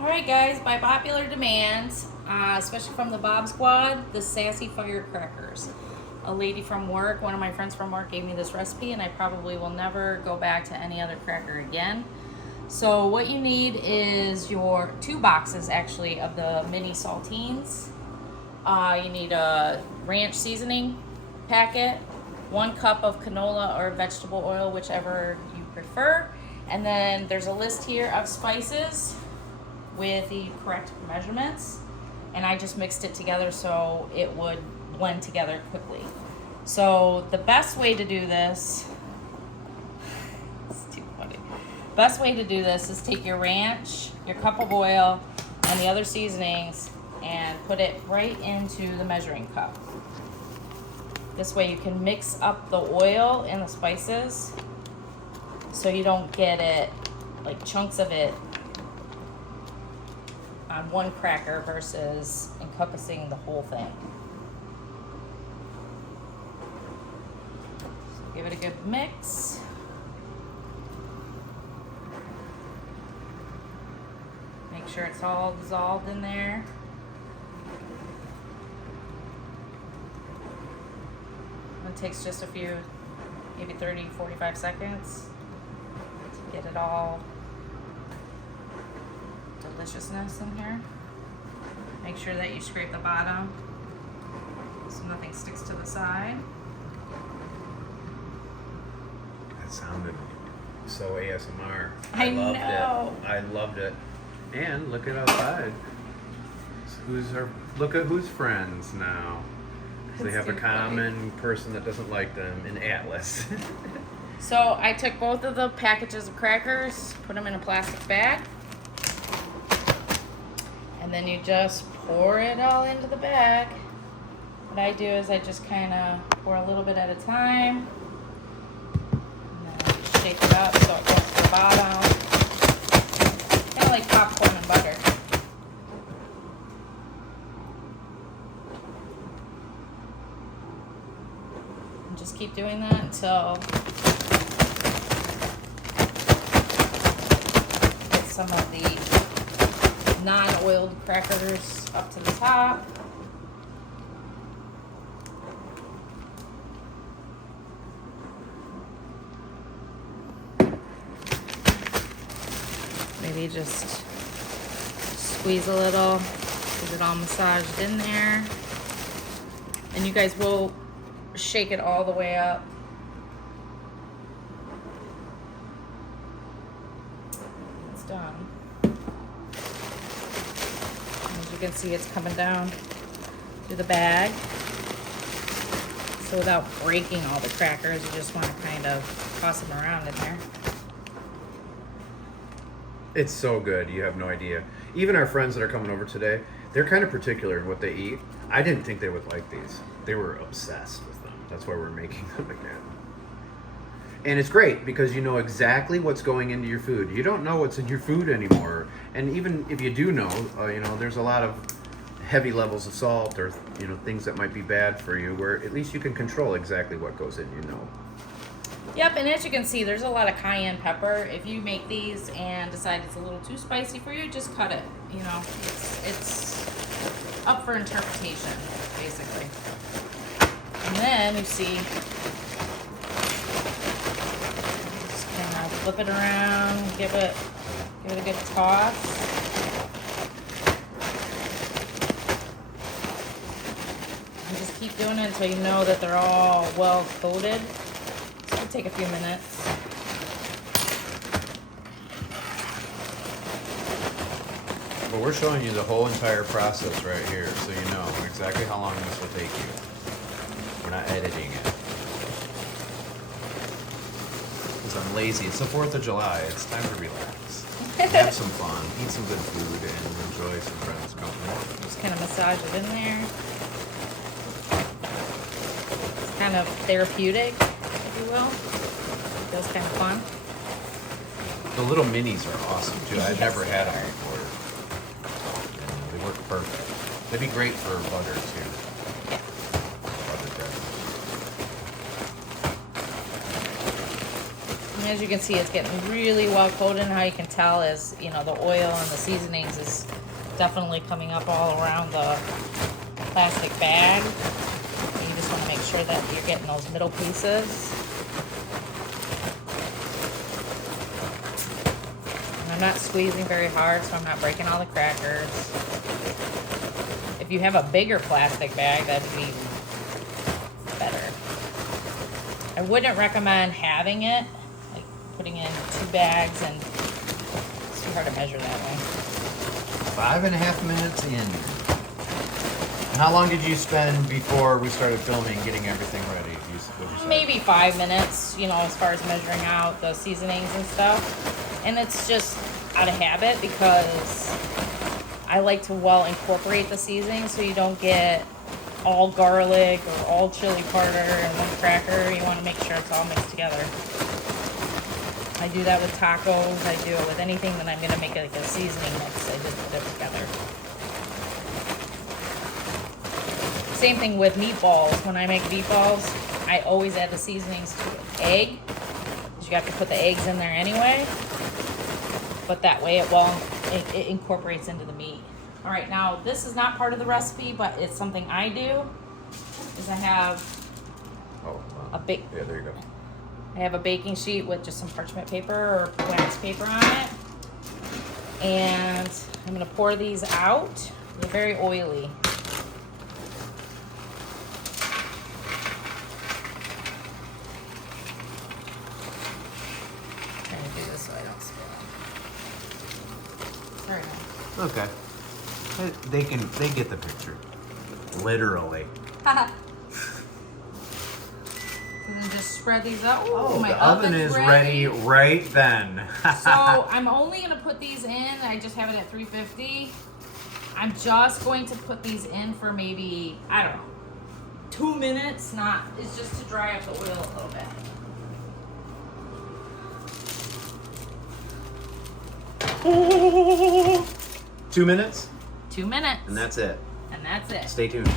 Alright guys, by popular demand, especially from the Bob Squad, the Sassy Firecrackers. A lady from work, one of my friends from work gave me this recipe and I probably will never go back to any other cracker again. So what you need is your 2 boxes actually of the mini saltines. You need a ranch seasoning packet, 1 cup of canola or vegetable oil, whichever you prefer. And then there's a list here of spices with the correct measurements, and I just mixed it together so it would blend together quickly. So the best way to do this, it's too funny. Best way to do this is take your ranch, your cup of oil, and the other seasonings and put it right into the measuring cup. This way you can mix up the oil and the spices so you don't get it, like chunks of it on one cracker versus encompassing the whole thing. So give it a good mix. Make sure it's all dissolved in there. It takes just a few, maybe 30-45 seconds to get it all deliciousness in here. Make sure that you scrape the bottom so nothing sticks to the side. That sounded so ASMR. I loved know. it. I loved it. And look at outside. Look at who's friends now. They have a common person that doesn't like them in Atlas. So I took both of the packages of crackers, put them in a plastic bag, and then you just pour it all into the bag. What I do is I just kind of pour a little bit at a time, and then shake it up so it goes to the bottom. Kind of like popcorn and butter. And just keep doing that until get some of the non-oiled crackers up to the top. Maybe just squeeze a little, get it all massaged in there. And you guys will shake it all the way up. It's done. As you can see, it's coming down through the bag. So without breaking all the crackers, you just want to kind of toss them around in there. It's so good, you have no idea. Even our friends that are coming over today, they're kind of particular in what they eat. I didn't think they would like these. They were obsessed with them. That's why we're making them again. And it's great because you know exactly what's going into your food. You don't know what's in your food anymore. And even if you do know, there's a lot of heavy levels of salt or things that might be bad for you, where at least you can control exactly what goes in, Yep, and as you can see, there's a lot of cayenne pepper. If you make these and decide it's a little too spicy for you, just cut it. It's up for interpretation, basically. And then you see, just kind of flip it around, give it a good toss. And just keep doing it until you know that they're all well coated. It'll take a few minutes. But we're showing you the whole entire process right here, so you know exactly how long this will take you. We're not editing it. Because I'm lazy. It's the 4th of July. It's time to relax. Have some fun. Eat some good food and enjoy some friends' company. Just kind of massage it in there. It's kind of therapeutic, if you will. It feels kind of fun. The little minis are awesome too. I've Yes, never they had them are. before. And they work perfect. They'd be great for butter too. Yeah. Butter bread. And As you can see, it's getting really well coated, and how you can tell is, you know, the oil and the seasonings is definitely coming up all around the plastic bag. You just want to make sure that you're getting those middle pieces. And I'm not squeezing very hard, so I'm not breaking all the crackers. If you have a bigger plastic bag, that'd be better. I wouldn't recommend having it, like putting in 2 bags, and it's too hard to measure that way. 5.5 minutes in. And how long did you spend before we started filming getting everything ready? What'd you say? Maybe 5 minutes, you know, as far as measuring out the seasonings and stuff. And it's just out of habit because I like to well incorporate the seasoning so you don't get all garlic or all chili powder in one cracker. You want to make sure it's all mixed together. I do that with tacos. I do it with anything that I'm going to make like a seasoning mix. I just put it together. Same thing with meatballs. When I make meatballs, I always add the seasonings to an egg. You have to put the eggs in there anyway. But that way it incorporates into the meat. All right, now this is not part of the recipe, but it's something I do. Is I have Yeah, there you go. I have a baking sheet with just some parchment paper or wax paper on it. And I'm gonna pour these out. They're very oily. I'm trying to do this so I don't spill. There we go. Okay. They get the picture. Literally. And then just spread these out. Ooh, Oh, my the oven is ready right then. So I'm only gonna put these in. I just have it at 350. I'm just going to put these in for maybe, I don't know, 2 minutes. It's just to dry up the oil a little bit. 2 minutes? 2 minutes. And that's it. And that's it. Stay tuned.